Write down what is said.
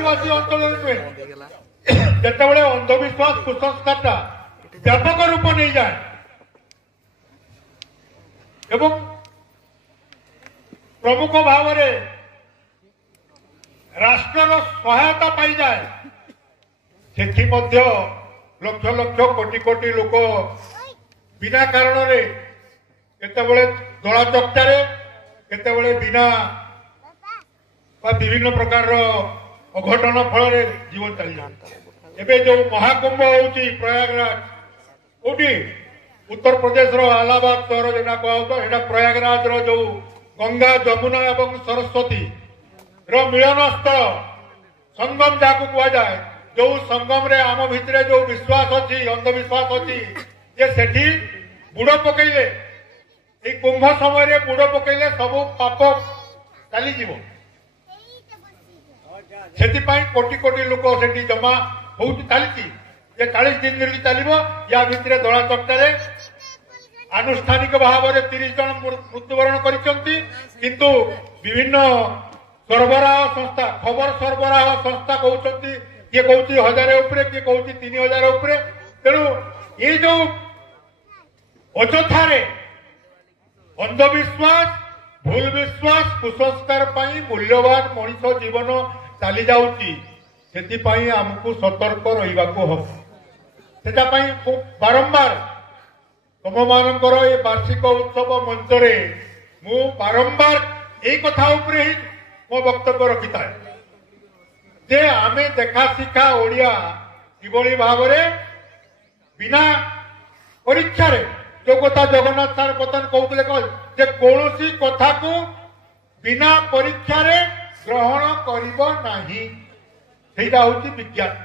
आदिवासी अंचल नुहे जिते अंधविश्वास कुसंस्कारटा व्यापक रूप नहीं जाए एवं प्रमुख भाव में राष्ट्र सहायता पाई जाए से लक्ष लक्ष कोटि कोटि लोक बिना कारण केतबेले दला चक्चारे केतबेले बिना विभिन्न प्रकार अघटन फल जीवन चली जाए। जो महाकुंभ होची प्रयागराज कोटी उत्तर प्रदेश रो इलाहाबाद सहर जेना कहता प्रयागराज रो जो गंगा जमुना एवं सरस्वती रो मिलन स्थल संगम जाकू कह जाए जो संगम रे आम भितर जो विश्वास अच्छी अंधविश्वास अच्छी जे सेठी बुड़ पकईले कुंभ समय बुड़ पकईले सब पाप चली जीव से कोटि कोटि लोक से जमा हो चली 40 दिन धरिकी चलो या भितर दला चक्टारे आनुष्ठानिक भाव में 30 जन मृत्युवरण किंतु विभिन्न सरबराह संस्था खबर सरबराह संस्था कहते किए कहती 1000 उपरे किए कहती 3000 उपरे तेणु ये जो अजथारे अंधविश्वास भूल विश्वास कुसंस्कार पाई मूल्यवान मनुष्य जीवन चली जाऊँगी से आमको सतर्क रहा हम से बारंबार तुम मानकर ये वार्षिक उत्सव मंच मु बारंबार यही कथा उपरे ही मो वक्तव्य रखी था जे आमे देखा शिखा ओडिया किभली भाव बिना परीक्षा जो कथा जगन्नाथ सार बर्तन कहते कौन कथा को बिना परीक्षा ग्रहण करिबो नाही सेटा होची विज्ञान।